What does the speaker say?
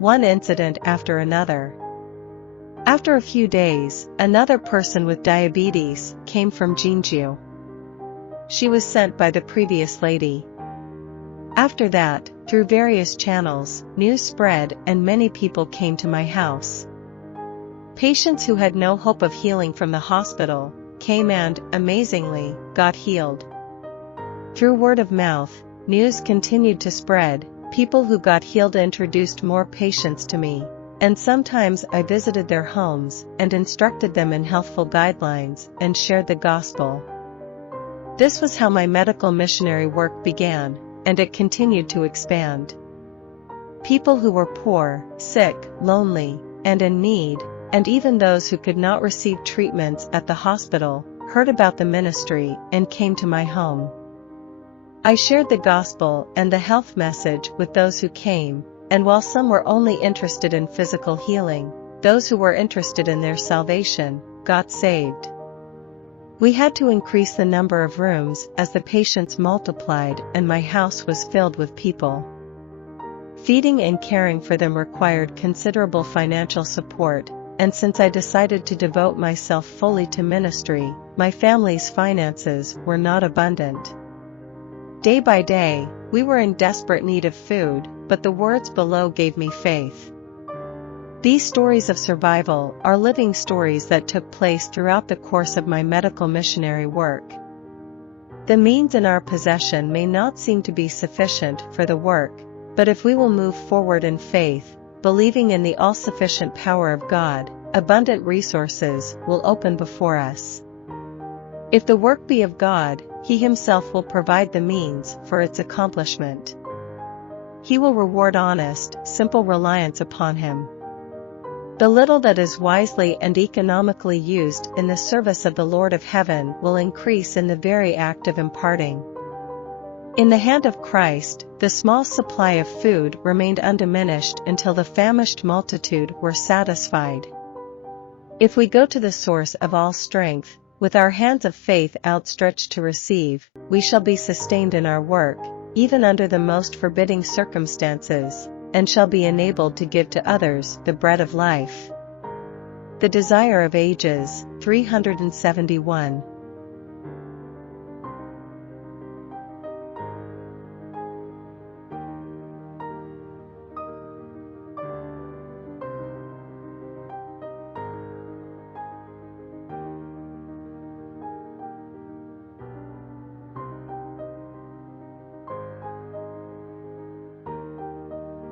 one incident after another. After a few days, another person with diabetes came from Jinju. She was sent by the previous lady. After that, through various channels, news spread and many people came to my house. Patients who had no hope of healing from the hospital came and, amazingly, got healed. Through word of mouth, news continued to spread. People who got healed introduced more patients to me, and sometimes I visited their homes and instructed them in healthful guidelines and shared the gospel. This was how my medical missionary work began, and it continued to expand. People who were poor, sick, lonely, and in need, and even those who could not receive treatments at the hospital, heard about the ministry and came to my home. I shared the gospel and the health message with those who came, and while some were only interested in physical healing, those who were interested in their salvation got saved. We had to increase the number of rooms as the patients multiplied and my house was filled with people. Feeding and caring for them required considerable financial support, and since I decided to devote myself fully to ministry, my family's finances were not abundant. Day by day, we were in desperate need of food, but the words below gave me faith. These stories of survival are living stories that took place throughout the course of my medical missionary work. The means in our possession may not seem to be sufficient for the work, but if we will move forward in faith, believing in the all-sufficient power of God, abundant resources will open before us. If the work be of God, He Himself will provide the means for its accomplishment. He will reward honest, simple reliance upon Him. The little that is wisely and economically used in the service of the Lord of Heaven will increase in the very act of imparting. In the hand of Christ, the small supply of food remained undiminished until the famished multitude were satisfied. If we go to the source of all strength, with our hands of faith outstretched to receive, we shall be sustained in our work, even under the most forbidding circumstances, and shall be enabled to give to others the bread of life. The Desire of Ages, 371.